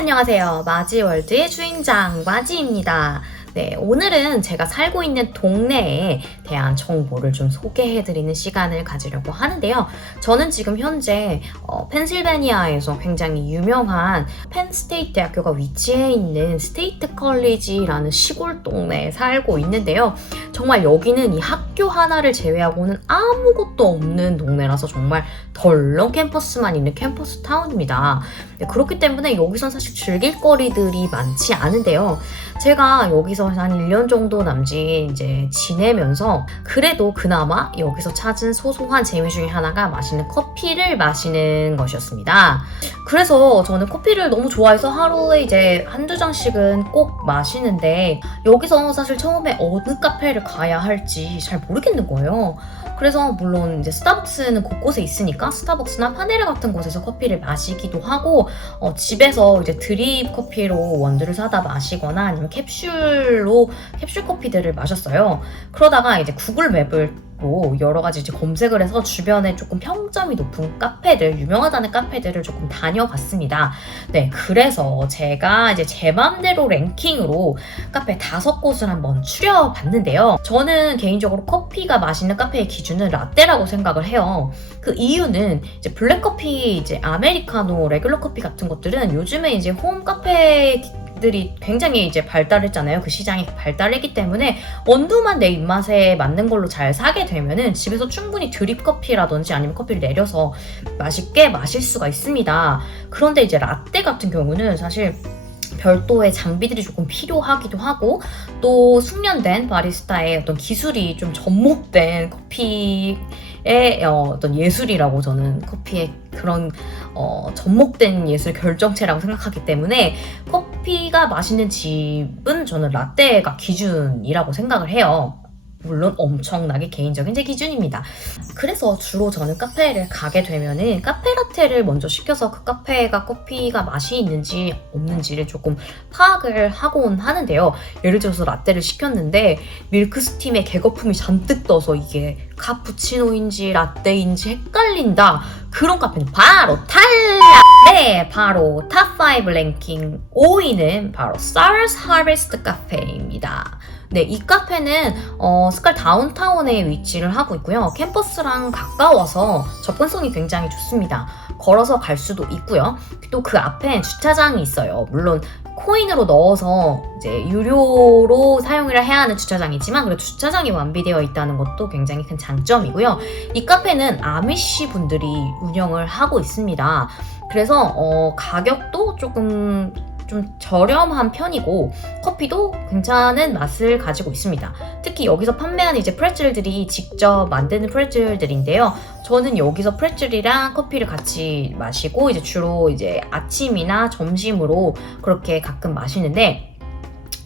안녕하세요. 마지월드의 주인장 마지입니다. 네, 오늘은 제가 살고 있는 동네에 대한 정보를 좀 소개해드리는 시간을 가지려고 하는데요. 저는 지금 현재 어, 펜실베니아에서 굉장히 유명한 펜스테이트 대학교가 위치해 있는 스테이트 컬리지라는 시골 동네에 살고 있는데요. 정말 여기는 이 학교 하나를 제외하고는 아무것도 없는 동네라서 정말 덜렁 캠퍼스만 있는 캠퍼스 타운입니다. 네, 그렇기 때문에 여기선 사실 즐길 거리들이 많지 않은데요. 제가 여기서 한 1년 정도 남짓 이제 지내면서 그래도 그나마 여기서 찾은 소소한 재미 중에 하나가 맛있는 커피를 마시는 것이었습니다. 그래서 저는 커피를 너무 좋아해서 하루에 이제 한두 잔씩은 꼭 마시는데 여기서 사실 처음에 어느 카페를 가야 할지 잘 모르겠는 거예요. 그래서 물론 이제 스타벅스는 곳곳에 있으니까 스타벅스나 파네르 같은 곳에서 커피를 마시기도 하고 어, 집에서 이제 드립 커피로 원두를 사다 마시거나 아니면 캡슐 로 캡슐 커피들을 마셨어요. 그러다가 이제 구글 맵을 로 여러 가지 이제 검색을 해서 주변에 조금 평점이 높은 카페들, 유명하다는 카페들을 조금 다녀봤습니다. 네, 그래서 제가 이제 제 맘대로 랭킹으로 카페 다섯 곳을 한번 추려봤는데요. 저는 개인적으로 커피가 맛있는 카페의 기준은 라떼라고 생각을 해요. 그 이유는 이제 블랙커피, 이제 아메리카노, 레귤러 커피 같은 것들은 요즘에 이제 홈 카페 들이 굉장히 이제 발달했잖아요. 그 시장이 발달했기 때문에 원두만 내 입맛에 맞는 걸로 잘 사게 되면은 집에서 충분히 드립 커피라든지 아니면 커피를 내려서 맛있게 마실 수가 있습니다. 그런데 이제 라떼 같은 경우는 사실 별도의 장비들이 조금 필요하기도 하고 또 숙련된 바리스타의 어떤 기술이 좀 접목된 커피 의 어, 떤 예술이라고 저는 커피의 그런 어, 접목된 예술 결정체라고 생각하기 때문에 커피가 맛있는 집은 저는 라떼가 기준이라고 생각을 해요. 물론 엄청나게 개인적인 제 기준입니다. 그래서 주로 저는 카페를 가게 되면은 카페라테를 먼저 시켜서 그 카페가 커피가 맛이 있는지 없는지를 조금 파악을 하곤 하는데요. 예를 들어서 라떼를 시켰는데 밀크스팀에 개거품이 잔뜩 떠서 이게 카푸치노인지 라떼인지 헷갈린다. 그런 카페는 바로 탈락! 네, 바로 탑5 랭킹 5위는 바로 Stars Harvest 카페입니다. 네, 이 카페는 어, 스칼 다운타운에 위치를 하고 있고요. 캠퍼스랑 가까워서 접근성이 굉장히 좋습니다. 걸어서 갈 수도 있고요. 또 그 앞에 주차장이 있어요. 물론 코인으로 넣어서 이제 유료로 사용을 해야 하는 주차장이지만 그래도 주차장이 완비되어 있다는 것도 굉장히 큰 장점이고요. 이 카페는 아미시 분들이 운영을 하고 있습니다. 그래서 어, 가격도 조금 좀 저렴한 편이고 커피도 괜찮은 맛을 가지고 있습니다. 특히 여기서 판매하는 이제 프레첼들이 직접 만드는 프레첼들인데요. 저는 여기서 프레첼이랑 커피를 같이 마시고 이제 주로 이제 아침이나 점심으로 그렇게 가끔 마시는데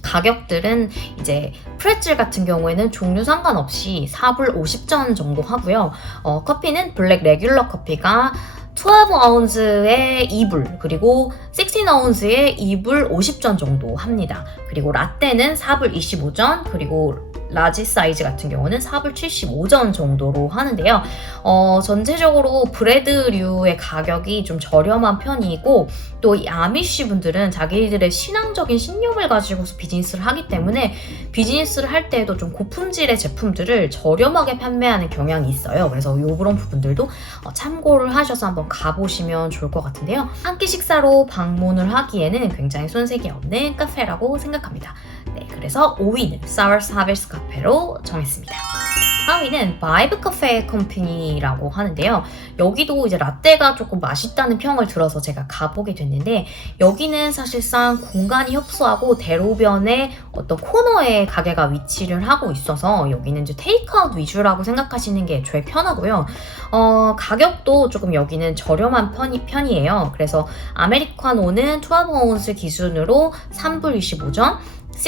가격들은 이제 프레첼 같은 경우에는 종류 상관없이 4불 50전 정도 하고요. 어, 커피는 블랙 레귤러 커피가 12 아운스에 2불, 그리고 16 아운스에 2불 50전 정도 합니다. 그리고 라떼는 4불 25전, 그리고 라지 사이즈 같은 경우는 4불 75전 정도로 하는데요. 어, 전체적으로 브레드류의 가격이 좀 저렴한 편이고 또 이 아미쉬 분들은 자기들의 신앙적인 신념을 가지고서 비즈니스를 하기 때문에 비즈니스를 할 때에도 좀 고품질의 제품들을 저렴하게 판매하는 경향이 있어요. 그래서 이런 부분들도 어, 참고를 하셔서 한번 가보시면 좋을 것 같은데요. 한 끼 식사로 방문을 하기에는 굉장히 손색이 없는 카페라고 생각합니다. 네, 그래서 5위는 Sour Service 카페 로 정했습니다. 4위는 바이브 카페 컴퍼니라고 하는데요. 여기도 이제 라떼가 조금 맛있다는 평을 들어서 제가 가보게 됐는데 여기는 사실상 공간이 협소하고 대로변에 어떤 코너에 가게가 위치를 하고 있어서 여기는 이제 테이크아웃 위주라고 생각하시는 게 제일 편하고요. 어, 가격도 조금 여기는 저렴한 편이, 편이에요. 그래서 아메리카노는 12온스 기준으로 3불 25전,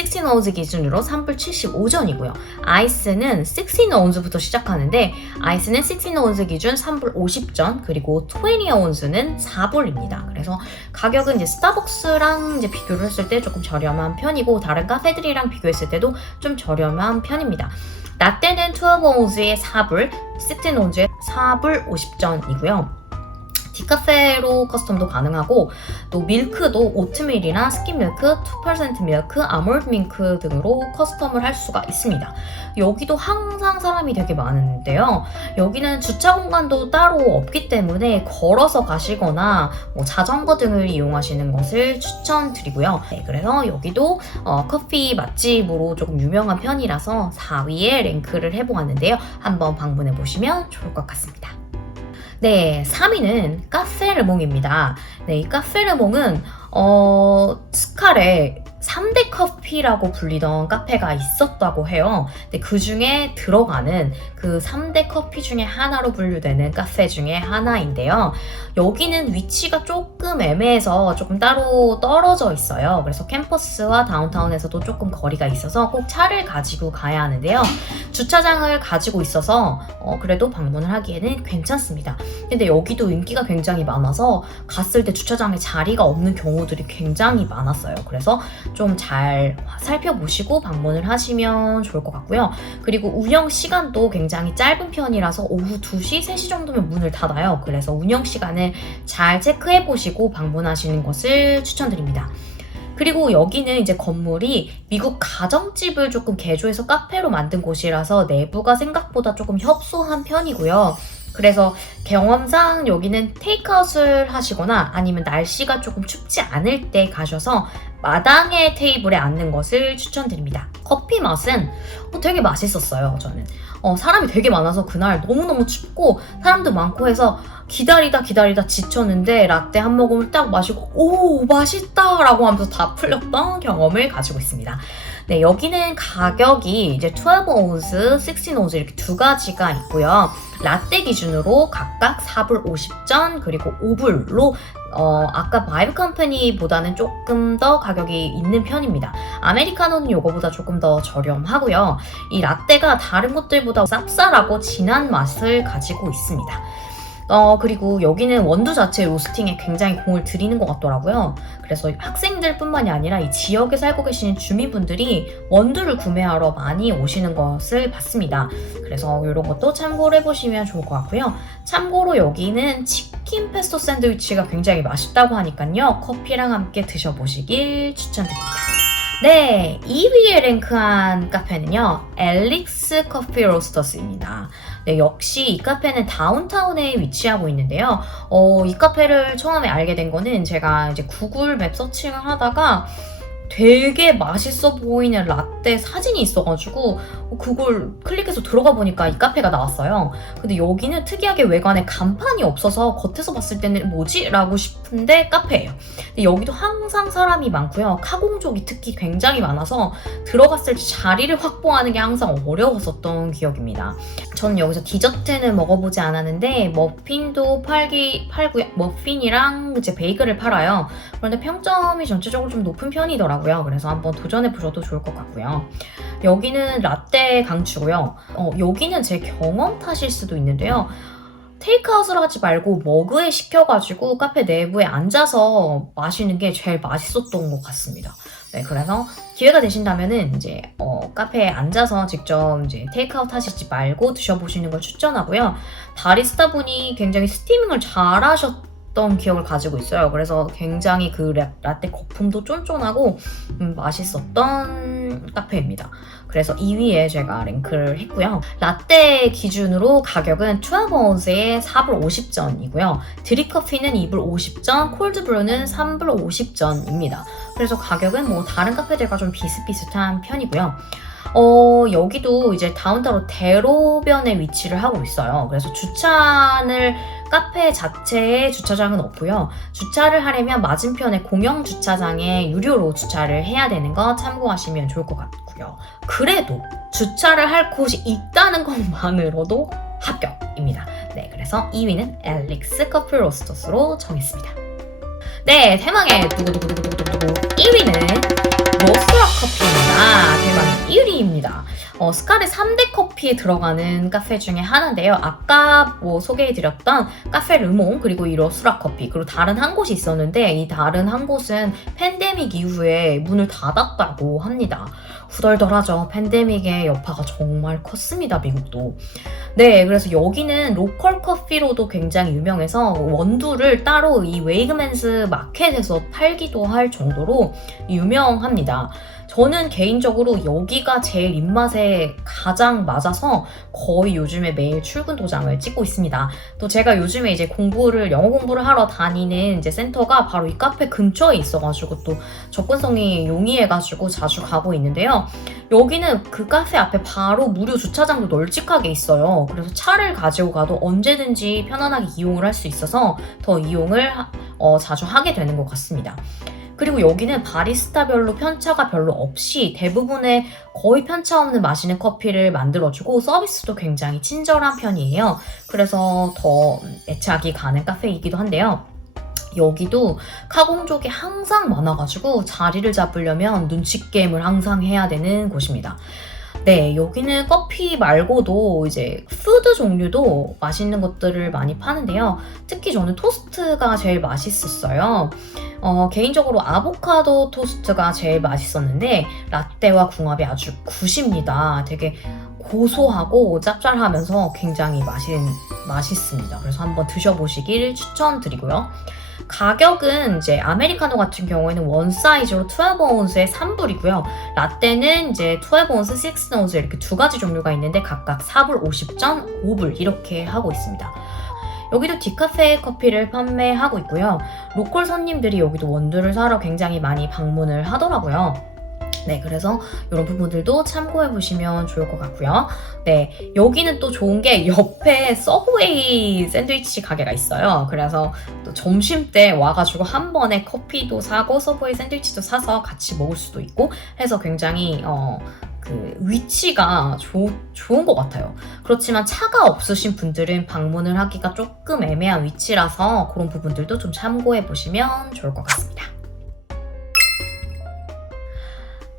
16오운스 기준으로 3불 75전이고요. 아이스는 16오운스부터 시작하는데 아이스는 16오운스 기준 3불 50전 그리고 20오운스는 4불입니다. 그래서 가격은 이제 스타벅스랑 이제 비교를 했을 때 조금 저렴한 편이고 다른 카페들이랑 비교했을 때도 좀 저렴한 편입니다. 라떼는 12오운스에 4불, 16오운스에 4불 50전이고요. 디카페로 커스텀도 가능하고 또 밀크도 오트밀이나 스킨밀크, 2% 밀크, 아몰드 밀크 등으로 커스텀을 할 수가 있습니다. 여기도 항상 사람이 되게 많은데요. 여기는 주차 공간도 따로 없기 때문에 걸어서 가시거나 뭐 자전거 등을 이용하시는 것을 추천드리고요. 네, 그래서 여기도 어, 커피 맛집으로 조금 유명한 편이라서 4위에 랭크를 해보았는데요. 한번 방문해 보시면 좋을 것 같습니다. 네, 3위는 카페르몽입니다. 네, 이 카페르몽은 어, 스칼에 3대 커피라고 불리던 카페가 있었다고 해요. 근데 그 중에 들어가는 그 3대 커피 중에 하나로 분류되는 카페 중에 하나인데요. 여기는 위치가 조금 애매해서 조금 따로 떨어져 있어요. 그래서 캠퍼스와 다운타운에서도 조금 거리가 있어서 꼭 차를 가지고 가야 하는데요. 주차장을 가지고 있어서 어, 그래도 방문을 하기에는 괜찮습니다. 근데 여기도 인기가 굉장히 많아서 갔을 때 주차장에 자리가 없는 경우들이 굉장히 많았어요. 그래서 좀 잘 살펴보시고 방문을 하시면 좋을 것 같고요. 그리고 운영 시간도 굉장히 짧은 편이라서 오후 2시, 3시 정도면 문을 닫아요. 그래서 운영 시간을 잘 체크해 보시고 방문하시는 것을 추천드립니다. 그리고 여기는 이제 건물이 미국 가정집을 조금 개조해서 카페로 만든 곳이라서 내부가 생각보다 조금 협소한 편이고요. 그래서 경험상 여기는 테이크아웃을 하시거나 아니면 날씨가 조금 춥지 않을 때 가셔서 마당의 테이블에 앉는 것을 추천드립니다. 커피 맛은 어, 되게 맛있었어요, 저는. 어, 사람이 되게 많아서 그날 너무너무 춥고 사람도 많고 해서 기다리다 기다리다 지쳤는데 라떼 한 모금을 딱 마시고 오 맛있다 라고 하면서 다 풀렸던 경험을 가지고 있습니다. 네 여기는 가격이 이제 12오unce, 16오unce 이렇게 두 가지가 있고요. 라떼 기준으로 각각 4불 50전 그리고 5불로 어, 아까 바이브 컴퍼니보다는 조금 더 가격이 있는 편입니다. 아메리카노는 요거보다 조금 더 저렴하고요. 이 라떼가 다른 것들보다 쌉쌀하고 진한 맛을 가지고 있습니다. 어, 그리고 여기는 원두 자체 로스팅에 굉장히 공을 들이는 것 같더라고요. 그래서 학생들 뿐만이 아니라 이 지역에 살고 계시는 주민분들이 원두를 구매하러 많이 오시는 것을 봤습니다. 그래서 이런 것도 참고를 해보시면 좋을 것 같고요. 참고로 여기는 치킨 페스토 샌드위치가 굉장히 맛있다고 하니까요. 커피랑 함께 드셔보시길 추천드립니다. 네, 2위에 랭크한 카페는요, 엘릭스 커피 로스터스입니다. 네, 역시 이 카페는 다운타운에 위치하고 있는데요. 어, 이 카페를 처음에 알게 된 거는 제가 이제 구글 맵 서칭을 하다가 되게 맛있어 보이는 라떼 사진이 있어가지고 그걸 클릭해서 들어가 보니까 이 카페가 나왔어요. 근데 여기는 특이하게 외관에 간판이 없어서 겉에서 봤을 때는 뭐지? 라고 싶은데 카페예요. 근데 여기도 항상 사람이 많고요. 카공족이 특히 굉장히 많아서 들어갔을 때 자리를 확보하는 게 항상 어려웠었던 기억입니다. 저는 여기서 디저트는 먹어보지 않았는데 머핀도 팔기 팔고요. 머핀이랑 이제 베이글을 팔아요. 그런데 평점이 전체적으로 좀 높은 편이더라고요. 그래서 한번 도전해 보셔도 좋을 것 같고요. 여기는 라떼 강추고요. 어, 여기는 제 경험 탓일 수도 있는데요. 테이크아웃을 하지 말고 머그에 시켜가지고 카페 내부에 앉아서 마시는 게 제일 맛있었던 것 같습니다. 네, 그래서 기회가 되신다면은 이제 어, 카페에 앉아서 직접 이제 테이크아웃 하시지 말고 드셔보시는 걸 추천하고요. 바리스타 분이 굉장히 스티밍을 잘 하셨 던 기억을 가지고 있어요. 그래서 굉장히 그 라, 라떼 거품도 쫀쫀하고 음, 맛있었던 카페입니다. 그래서 2위에 제가 랭크를 했고요. 라떼 기준으로 가격은 12온스에 4불 50전이고요. 드립커피는 2불 50전, 콜드브루는 3불 50전입니다. 그래서 가격은 뭐 다른 카페들과 좀 비슷비슷한 편이고요. 어, 여기도 이제 다운타운 대로변에 위치를 하고 있어요. 그래서 주차를 카페 자체에 주차장은 없고요. 주차를 하려면 맞은편에 공영 주차장에 유료로 주차를 해야 되는 거 참고하시면 좋을 것 같고요. 그래도 주차를 할 곳이 있다는 것만으로도 합격입니다. 네, 그래서 2위는 엘릭스 커피 로스터스로 정했습니다. 네, 대망의 두구두구두구두구두구 1위는 로스트락 커피입니다. 대망의 1위입니다. 어, 스카렛 3대 커피에 들어가는 카페 중에 하나인데요. 아까 뭐 소개해드렸던 카페 르몽 그리고 이 러스라 커피 그리고 다른 한 곳이 있었는데 이 다른 한 곳은 팬데믹 이후에 문을 닫았다고 합니다. 후덜덜하죠. 팬데믹의 여파가 정말 컸습니다. 미국도. 네, 그래서 여기는 로컬 커피로도 굉장히 유명해서 원두를 따로 이 웨이그맨스 마켓에서 팔기도 할 정도로 유명합니다. 저는 개인적으로 여기가 제일 입맛에 가장 맞아서 거의 요즘에 매일 출근 도장을 찍고 있습니다. 또 제가 요즘에 이제 공부를 영어 공부를 하러 다니는 이제 센터가 바로 이 카페 근처에 있어가지고 또 접근성이 용이해가지고 자주 가고 있는데요. 여기는 그 카페 앞에 바로 무료 주차장도 널찍하게 있어요. 그래서 차를 가지고 가도 언제든지 편안하게 이용을 할 수 있어서 더 이용을 하- 어, 자주 하게 되는 것 같습니다. 그리고 여기는 바리스타별로 편차가 별로 없이 대부분의 거의 편차 없는 마시는 커피를 만들어주고 서비스도 굉장히 친절한 편이에요. 그래서 더 애착이 가는 카페이기도 한데요. 여기도 카공족이 항상 많아가지고 자리를 잡으려면 눈치 게임을 항상 해야 되는 곳입니다. 네, 여기는 커피 말고도 이제 푸드 종류도 맛있는 것들을 많이 파는데요. 특히 저는 토스트가 제일 맛있었어요. 어, 개인적으로 아보카도 토스트가 제일 맛있었는데 라떼와 궁합이 아주 굿입니다. 되게 고소하고 짭짤하면서 굉장히 맛있, 맛있습니다. 그래서 한번 드셔보시길 추천드리고요. 가격은 이제 아메리카노 같은 경우에는 원 사이즈로 12온스에 3불이고요. 라떼는 이제 12온스, 6온스 이렇게 두 가지 종류가 있는데 각각 4불 50전, 5불 이렇게 하고 있습니다. 여기도 디카페 커피를 판매하고 있고요. 로컬 손님들이 여기도 원두를 사러 굉장히 많이 방문을 하더라고요. 네, 그래서 이런 부분들도 참고해 보시면 좋을 것 같고요. 네, 여기는 또 좋은 게 옆에 서브웨이 샌드위치 가게가 있어요. 그래서 또 점심 때 와가지고 한 번에 커피도 사고 서브웨이 샌드위치도 사서 같이 먹을 수도 있고 해서 굉장히 어, 그 위치가 좋, 좋은 것 같아요. 그렇지만 차가 없으신 분들은 방문을 하기가 조금 애매한 위치라서 그런 부분들도 좀 참고해 보시면 좋을 것 같습니다.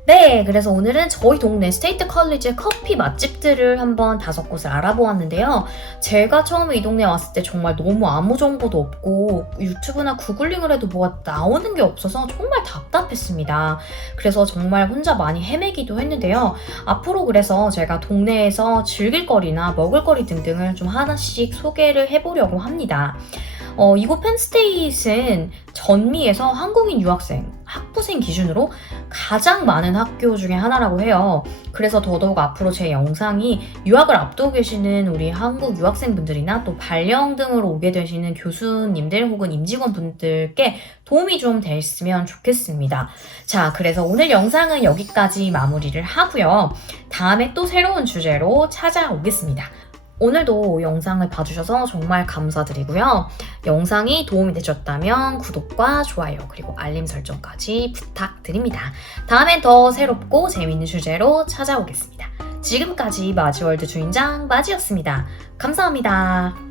네, 그래서 오늘은 저희 동네 스테이트 컬리지의 커피 맛집들을 한번 다섯 곳을 알아보았는데요. 제가 처음에 이 동네에 왔을 때 정말 너무 아무 정보도 없고 유튜브나 구글링을 해도 뭐가 나오는 게 없어서 정말 답답했습니다. 그래서 정말 혼자 많이 헤매기도 했는데요. 앞으로 그래서 제가 동네에서 즐길 거리나 먹을 거리 등등을 좀 하나씩 소개를 해보려고 합니다. 어, 이곳 펜스테이트는 전미에서 한국인 유학생, 학부생 기준으로 가장 많은 학교 중에 하나라고 해요. 그래서 더더욱 앞으로 제 영상이 유학을 앞두고 계시는 우리 한국 유학생분들이나 또 발령 등으로 오게 되시는 교수님들 혹은 임직원분들께 도움이 좀 됐으면 좋겠습니다. 자, 그래서 오늘 영상은 여기까지 마무리를 하고요. 다음에 또 새로운 주제로 찾아오겠습니다. 오늘도 영상을 봐주셔서 정말 감사드리고요. 영상이 도움이 되셨다면 구독과 좋아요 그리고 알림 설정까지 부탁드립니다. 다음엔 더 새롭고 재밌는 주제로 찾아오겠습니다. 지금까지 마지월드 주인장 마지였습니다. 감사합니다.